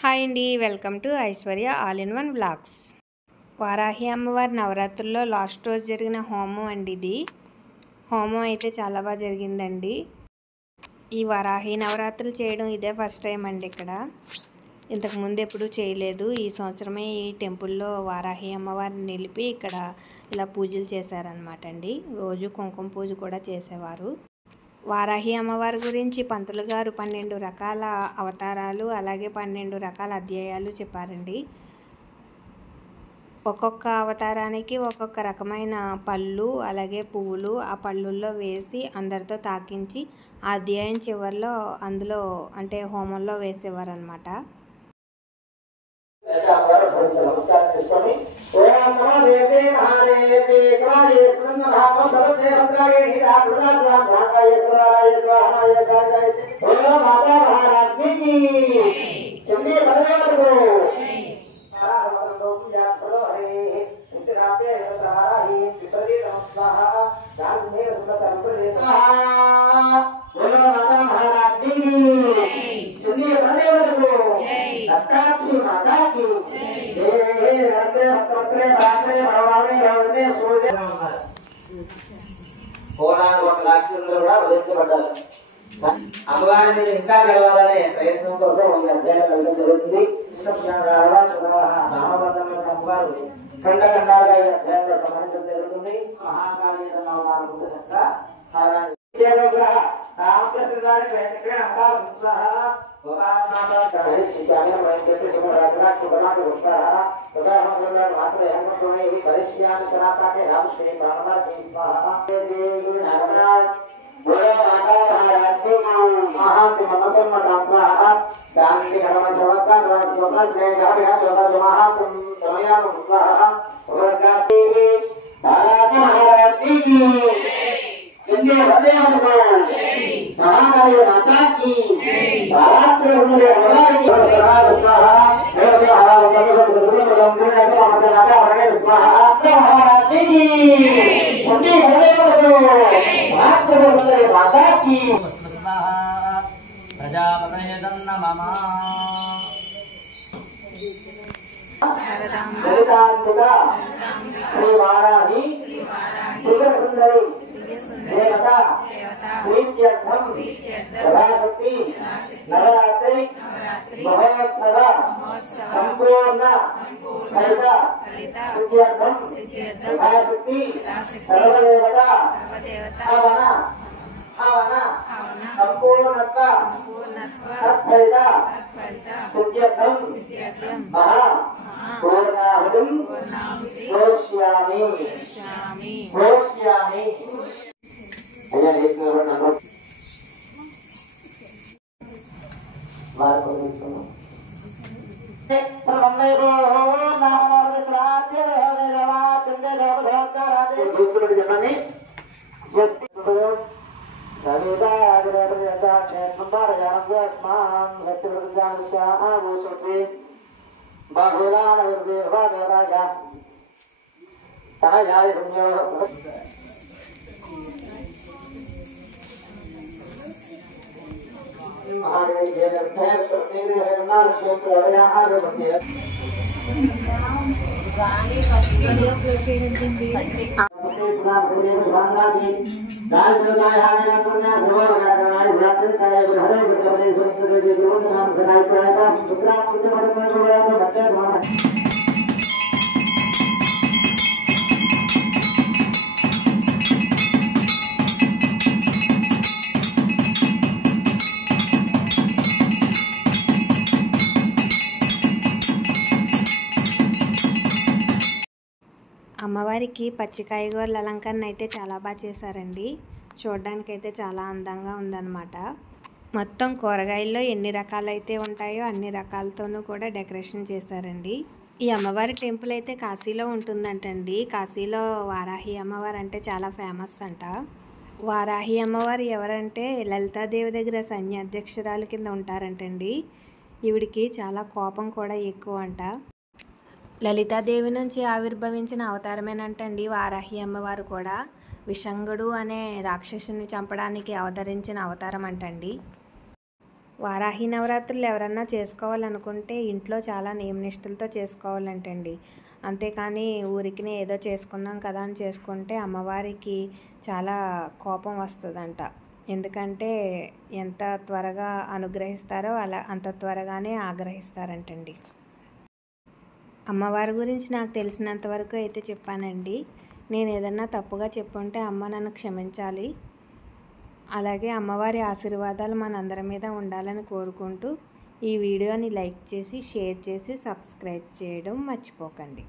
Hi అండి, welcome to Aishwarya all in one blogs. Varahi అమ్మవారి నవరాత్రుల్లో లాస్ట్ రోజు జరిగిన హోమం అండి ఇది. హోమం అయితే చాలా బాగా జరిగిందండి. ఈ వారాహి నవరాత్రులు చేయడం ఇదే ఫస్ట్ టైం అండి ఇక్కడ. ఇంతకుముందు ఎప్పుడూ చేయలేదు. ఈ సంవత్సరమే ఈ టెంపుల్లో వారాహి అమ్మవారిని నిలిపి ఇక్కడ ఇలా పూజలు చేశారనమాట అండి. రోజు కుంకుమ పూజ కూడా చేసేవారు. వారాహి అమ్మవారి గురించి పంతులు గారు 12 రకాల అవతారాలు అలాగే 12 రకాల అధ్యాయాలు చెప్పారండి. ఒక్కొక్క అవతారానికి ఒక్కొక్క రకమైన పళ్ళు అలాగే పువ్వులు ఆ పళ్ళుల్లో వేసి అందరితో తాకించి ఆ అధ్యాయం చివరిలో అందులో అంటే హోమంలో వేసేవారు అనమాట. అమ్మవారి మీద ఇంకా గెలవాలనే ప్రయత్నం కోసం ఈ అధ్యాయం జరుగుతుంది. అమ్మవారు ఖండ ఖండాలుగా ఈ అధ్యాయంలో సంబంధించడం జరుగుతుంది. మహాకాళి రామకృష్ణ గారి శ్రీ వారాహి సుందరి దేవత ప్రీత్యర్థం సదాశక్తి నవరాత్రి మహోత్సవ సంపూర్ణ ఫలిత సిద్ధ్యర్థం సదాశక్తి సర్వదేవత హవన సంపూర్ణత్వ సత్ఫలిత సిద్ధ్యర్థం మహా పూర్ణాహుతిం పోష్యామి. అయ్యా లేచినటువంటి నంబర్ చెప్పండి. అమ్మవారికి పచ్చి కాయగూరల అలంకరణ అయితే చాలా బాగా చేశారండి. చూడడానికైతే చాలా అందంగా ఉందన్నమాట. మొత్తం కూరగాయల్లో ఎన్ని రకాలైతే ఉంటాయో అన్ని రకాలతోనూ కూడా డెకరేషన్ చేశారండి. ఈ అమ్మవారి టెంపుల్ అయితే కాశీలో ఉంటుందంటండి. కాశీలో వారాహి అమ్మవారు అంటే చాలా ఫేమస్ అంట. వారాహి అమ్మవారు ఎవరంటే లలితాదేవి దగ్గర సైన్య అధ్యక్షురాలు కింద ఉంటారంటండి. ఈవిడికి చాలా కోపం కూడా ఎక్కువ అంట. లలితాదేవి నుంచి ఆవిర్భవించిన అవతారమేనంటండి వారాహి అమ్మవారు కూడా. విషంగుడు అనే రాక్షసుని చంపడానికి అవతరించిన అవతారం అంటండి. వారాహి నవరాత్రులు ఎవరన్నా చేసుకోవాలనుకుంటే ఇంట్లో చాలా నియమనిష్టలతో చేసుకోవాలంటండి. అంతేకాని ఊరికినే ఏదో చేసుకున్నాం కదా అని చేసుకుంటే అమ్మవారికి చాలా కోపం వస్తుందంట. ఎందుకంటే ఎంత త్వరగా అనుగ్రహిస్తారో అంత త్వరగానే ఆగ్రహిస్తారంటండి. అమ్మవారి గురించి నాకు తెలిసినంత వరకు అయితే చెప్పానండి. నేను ఏదన్నా తప్పుగా చెప్పుంటే అమ్మ నన్ను క్షమించాలి. అలాగే అమ్మవారి ఆశీర్వాదాలు మనందరి మీద ఉండాలని కోరుకుంటూ ఈ వీడియోని లైక్ చేసి, షేర్ చేసి, సబ్స్క్రైబ్ చేయడం మర్చిపోకండి.